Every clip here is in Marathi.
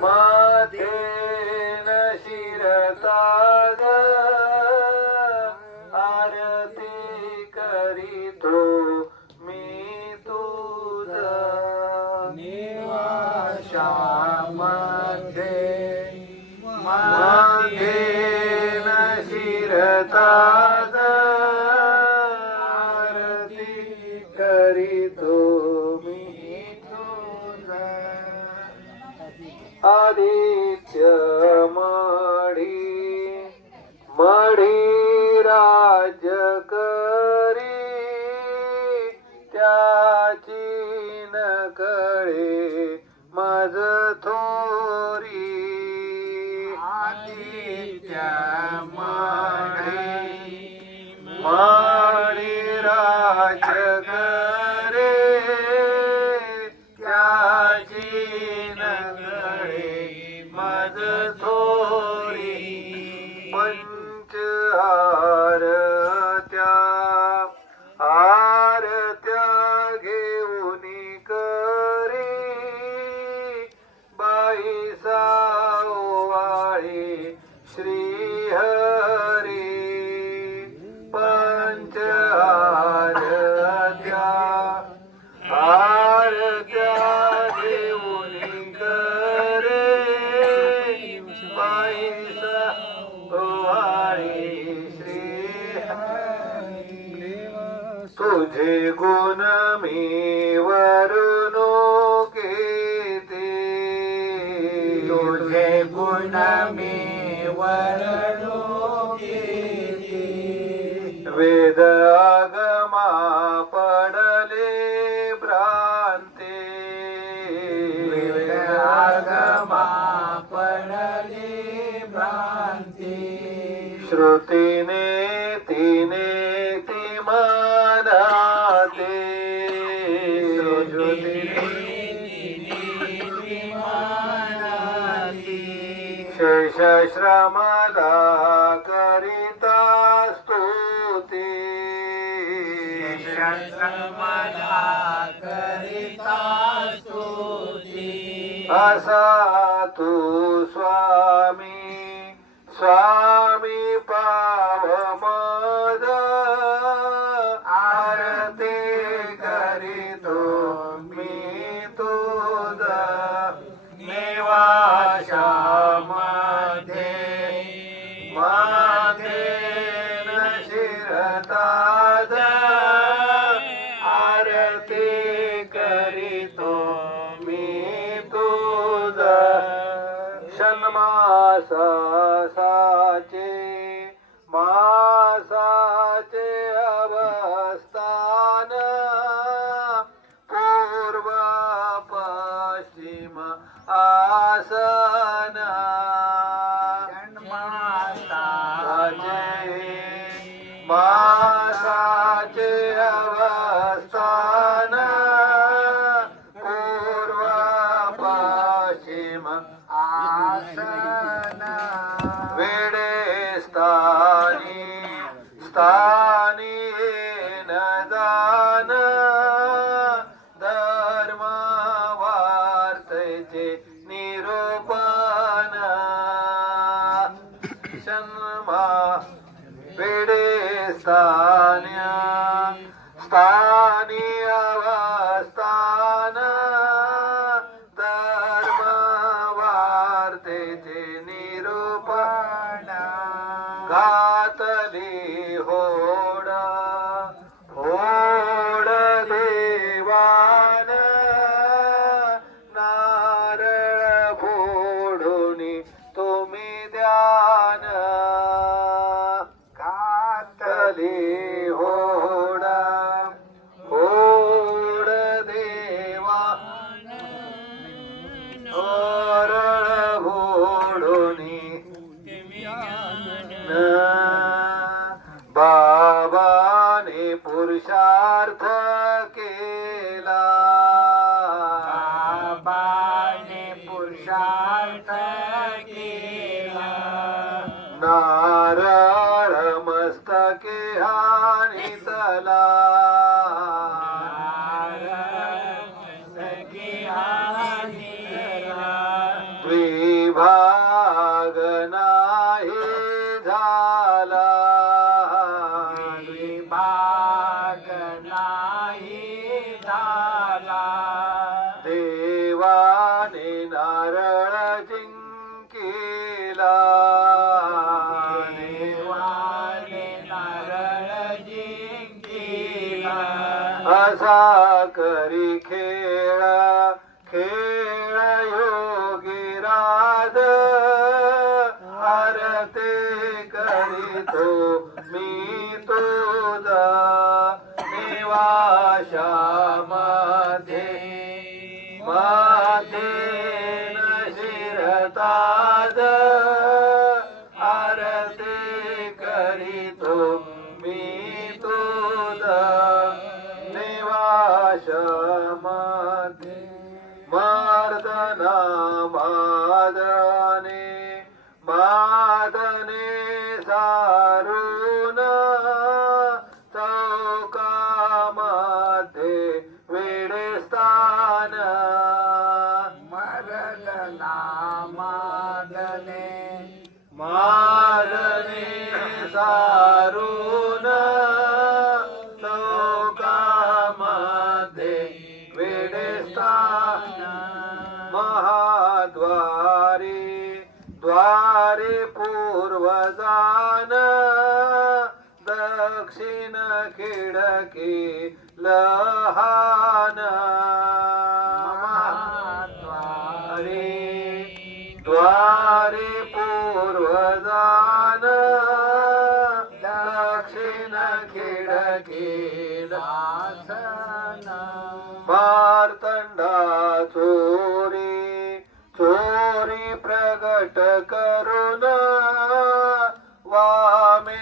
妈。आदित्य मढी मढी राज करी त्याची न कळे माझ थोरी. आदित्य मढी انت विषश्रमदा करिता स्तुती। विषश्रमदा करिता स्तुती। असा तू स्वामी स्वामी पावमद। आरती करितो मी तुझ। नेवा 呃 പുരുഷാർത്ഥ योगी राज आरते करीतो मी तुझा निवाशामध्ये मध्ये न शिरताज आरते करीतो मी तुझा निवाशामध्ये मर्दना द्वारे पूर्वजान दक्षिण खिडकी लहान. द्वारे द्वारे पूर्वजान दक्षिण खिडकी लासन मार्तंडा प्रगट करून वामे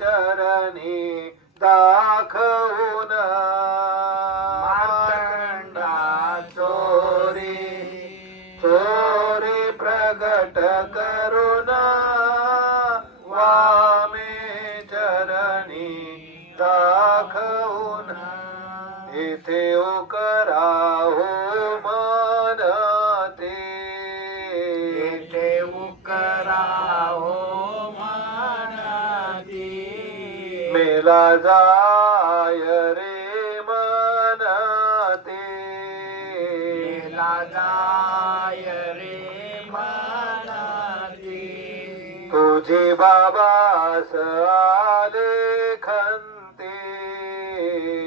चरणी दाखवून चोरी चोरी प्रगट करून वामे चरणी दाखवून. इथे तुझे बाबास आले खंते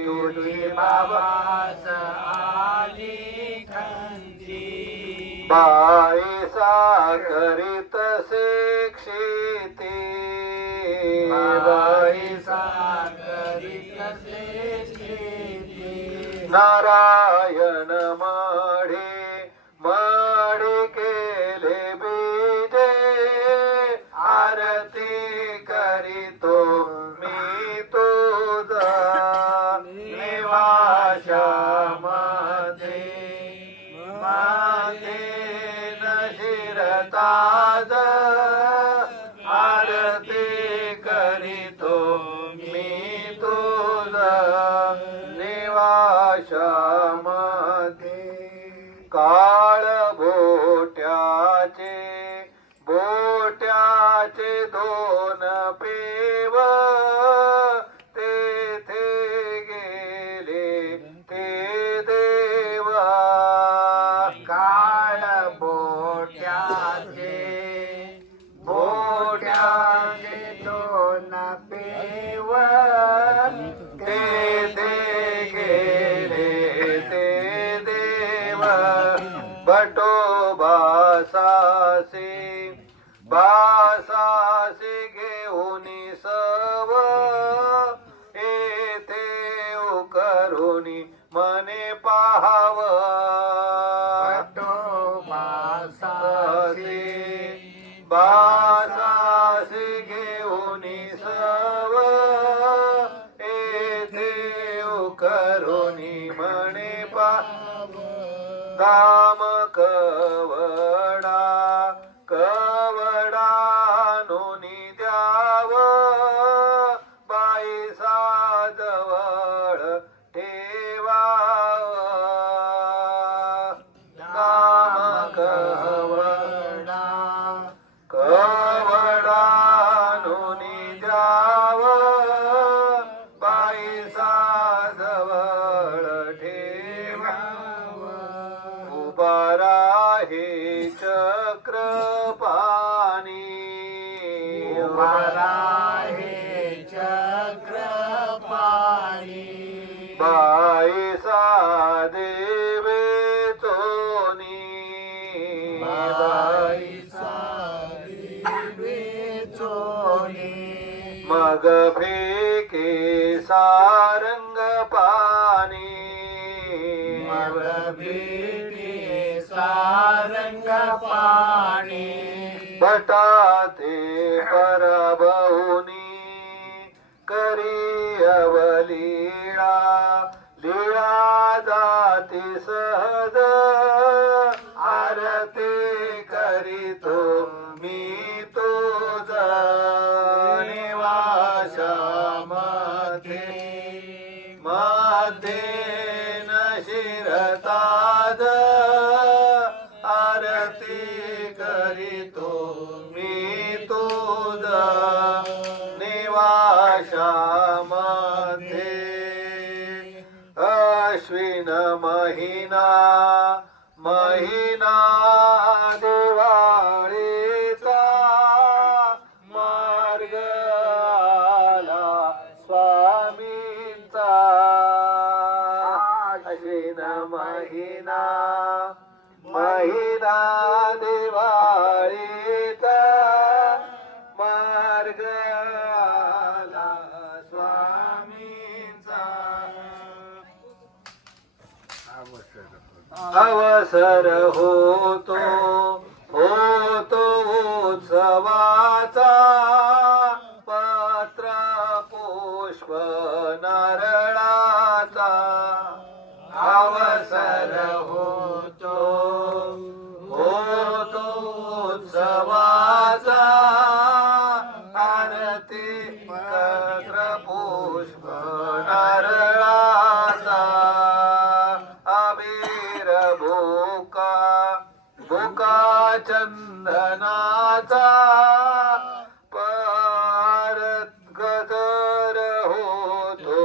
तुझी बाबास आली खंती बाई साकरित शेक्षिते बाई सागरित शेती नारायण काळ बोट्याचे बटो बासासे बासासे घेऊन सव येथे करुणी मने पाहाव. बासासे बासासे घेऊन सव येथे करुणी म्हणे पा ಕಾವ मग फेके सारंग पाणी मग भेटे सारंग पाणी भटाते परभवनी. करी अवलीळा लीळा जाती सहज. आरती करीतो महिना महिना अवसर होतो होतो उत्सवाचा. पत्र पुष्प नारळाचा. अवसर होतो होतो उत्सवाचा. आरती पत्र पुष्प चंदनाचा परत गदर होतो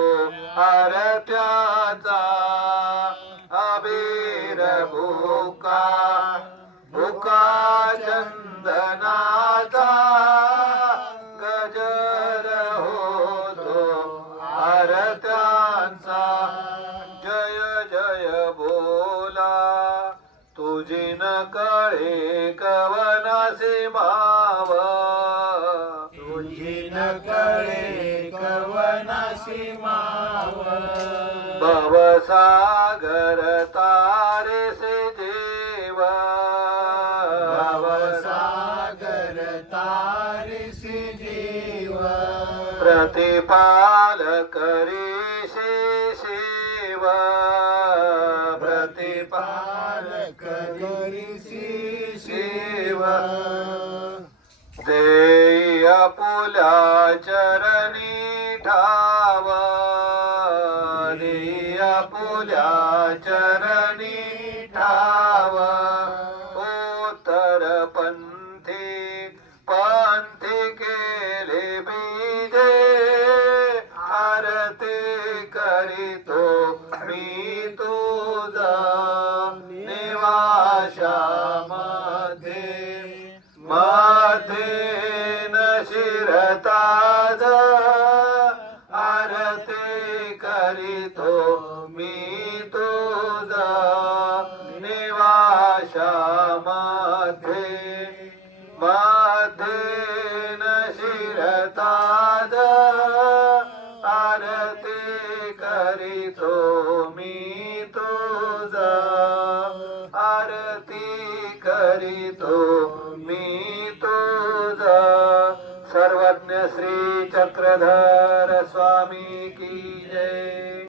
आरत्याचा अबीर भूका भूका चंदनाचा कळे कवनासे माव? तुझी न कळे कवनाशी माव भवसागर तारे से देव भवसागर तारिसी जीव। प्रतिपाल करी देय पुल्या चरणी ठाव देय पुल्या चरणी ठावा Tchau. तुझा सर्वज्ञ श्री चक्रधर स्वामी